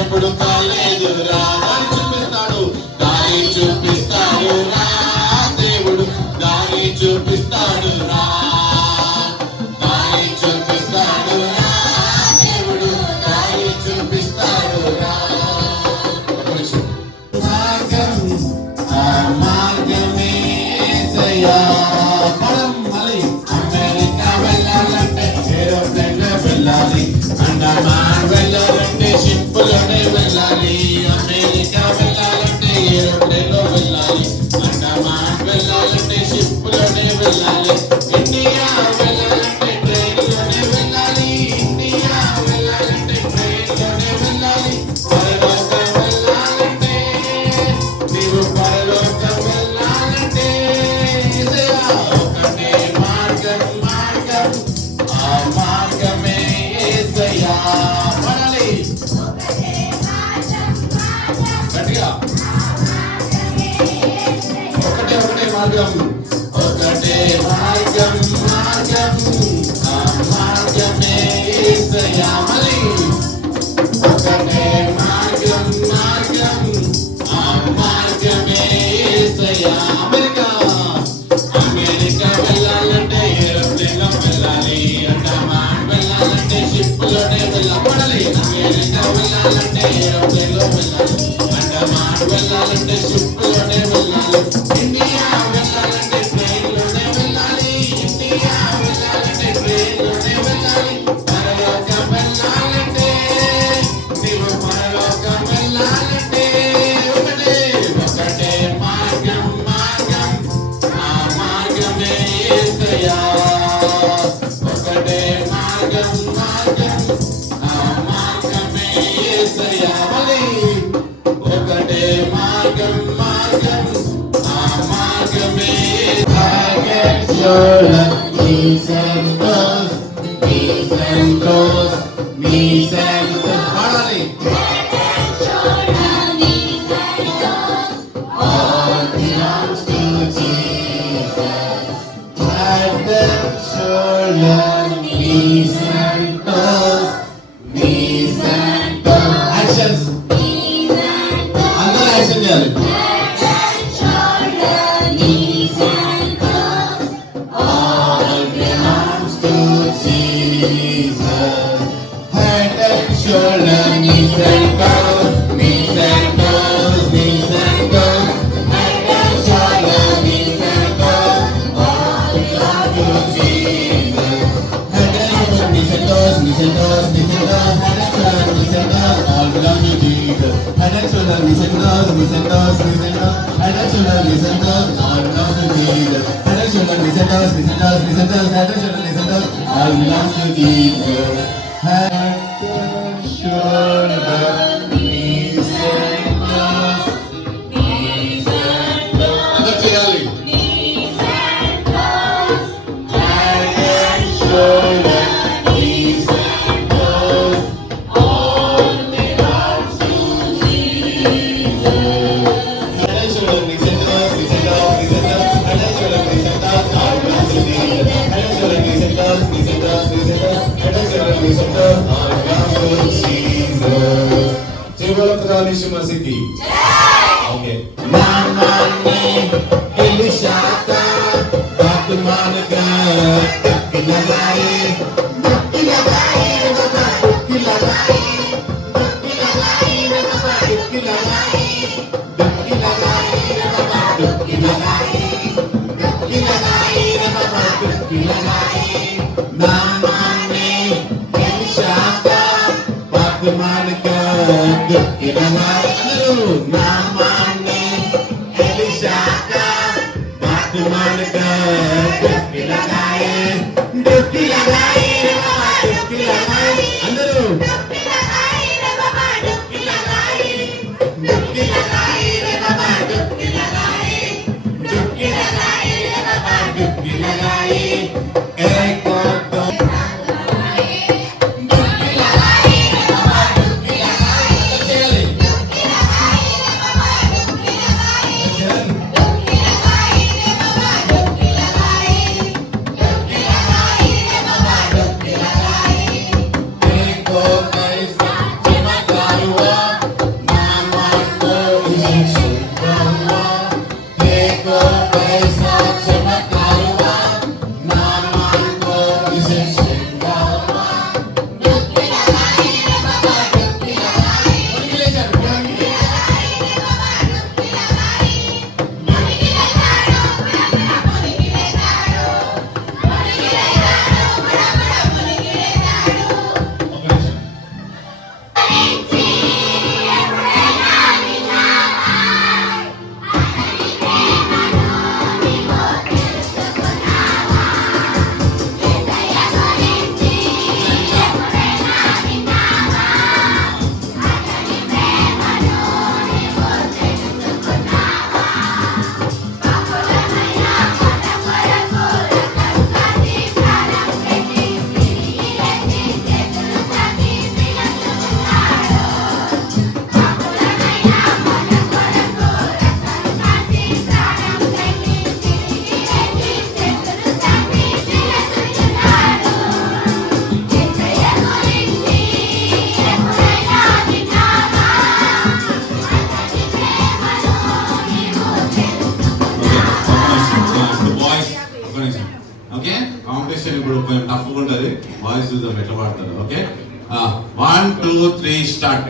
ఎప్పుడు కాలేదురా చూపిస్తాడు దారి చూపిస్తాడు రా దేవుడు దారి చూపిస్తాడు రా దారి చూపిస్తాడు రా దేవుడు దారి చూపిస్తాడు రా మార్గం ఆ మార్గమే యేసయ్యా మనం మళ్ళీ అమెరికా వెళ్ళాలంటే ఏరోప్లేన్ లో వెళ్ళాలి అండమాన్ వెళ్ళాలంటే షిప్ లోనే వెళ్ళాలి అమెరికా వెళ్ళాలంటే ఏరోప్లేన్ లో వెళ్ళాలి అండమాన్ వెళ్ళాలంటే షిప్ లోనే వెళ్ళాలి ఇండియా వెళ్ళాలంటే ట్రైన్ లోనే వెళ్ళాలి ఇండియా వెళ్ళాలంటే ట్రైన్ లోనే వెళ్ళాలి పరలోకం వెళ్ళాలంటే నీవు పరలోకం వెళ్ళాలంటే ఒకటే మార్గం మార్గం ఆ మార్గమే యేసయ్యా పడాలి గట్టిగా ఒకటే ఒకటే మార్గం ఒకటే మార్గం మార్గం ఆ మార్గమే యేసయ్యా మళ్ళీ ఒకటే మార్గం మార్గం ఆ మార్గమే యేసయ్యా అమెరికా అమెరికా వెళ్ళాలంటే ఏరోప్లేన్ లో వెళ్ళాలి అండమాన్ వెళ్ళాలంటే షిప్ లోనే వెళ్ళాలి అమెరికా వెళ్ళాలంటే ఏరోప్లేన్ లో వెళ్ళాలి అండమాన్ వెళ్ళాలంటే షిప్ లోనే వెళ్ళాలి ఇండియా వెళ్ళాలంటే ట్రైన్ లోనే వెళ్ళాలి ఇండియా వెళ్ళాలంటే ట్రైన్ లోనే వెళ్ళాలి పరలోకం వెళ్ళాలంటే నీవు పరలోకం వెళ్ళాలంటే ఒకటే ఒకటే మార్గం మార్గం ఆ మార్గమే యేసయ్యా ఒకటే మార్గం మార్గం ఆ మార్గమే యేసయ్యా మళ్ళీ ఒకటే మార్గం మార్గం ఆ మార్గమే పాడాలి All belongs to Jesus. Head and shoulder, knees and toes, knees and toes. Actions. అందరూ యాక్షన్ చేయాలి. All belongs to Jesus. Head and shoulder, knees and toes, knees and toes, knees and toes. Head and shoulder, knees and toes, all belong to Jesus. Head and shoulder, knees and toes, knees and toes, knees and toes. Head and shoulder, knees and toes, all belong to Jesus. Head and shoulder, knees and toes, knees and toes, knees and toes. Head and shoulder, knees and toes, all belong to Jesus. Head and shoulder, knees and toes, knees and toes, knees and toes. Head and shoulder, knees and toes, all belong to Jesus. Head and shoulder, knees and toes, knees and toes. అందరూ చేయాలి. Head and shoulder, knees and toes, all belongs to Jesus. Head and shoulder, knees and toes, knees and toes, knees and toes. Head and shoulder, knees and toes, all belongs to Jesus. Head and shoulder, knees and toes, knees and toes, knees and toes. Head and shoulder, knees and toes, all belongs to Jesus. जय बोलो खुदा यीशु मसीह की जय। Okay नामाने Elisha का वर्तमान का डुबकी लगाए बाबा डुबकी लगाए डुबकी लगाए बाबा डुबकी लगाए बाबा डुबकी लगाए बाबा डुबकी लगाए नामाने एलिशा का वर्तमान का डुबकी लगाए అందరూ नामाने एलिशा का वर्तमान का डुबकी लगाए बाबा डुबकी लगाए అందరూ डुबकी लगाए बाबा डुबकी लगाए बाबा डुबकी लगाए बाबा डुबकी लगाए एक और दो डुबकी लगाए కొంచెం టఫ్గా ఉంటుంది. వాయిస్ చూద్దాం ఎట్లా పాడతారు. Okay 1 2 3 start.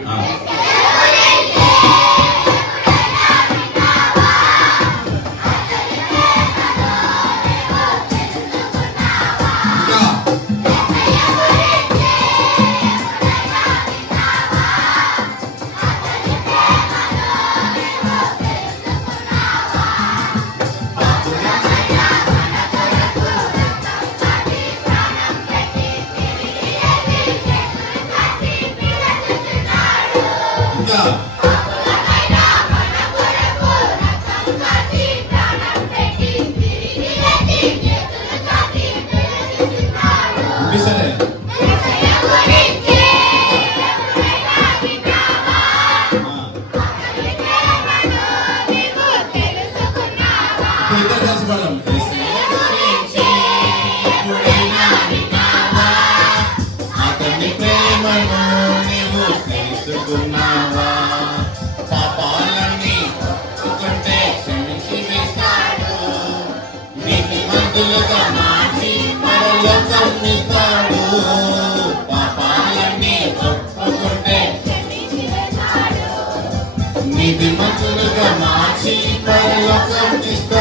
అతని ప్రేమను నీవు తెలుసుకున్నావా? పాపాలన్నీ ఒప్పుకుంటే క్షమించి వేస్తాడు. నీతిమంతులుగా మార్చి పరలోకం ఇస్తాడు. పాపాలన్నీ ఒప్పుకుంటే నీతిమంతులుగా మార్చి పరలోకం ఇస్తాడు.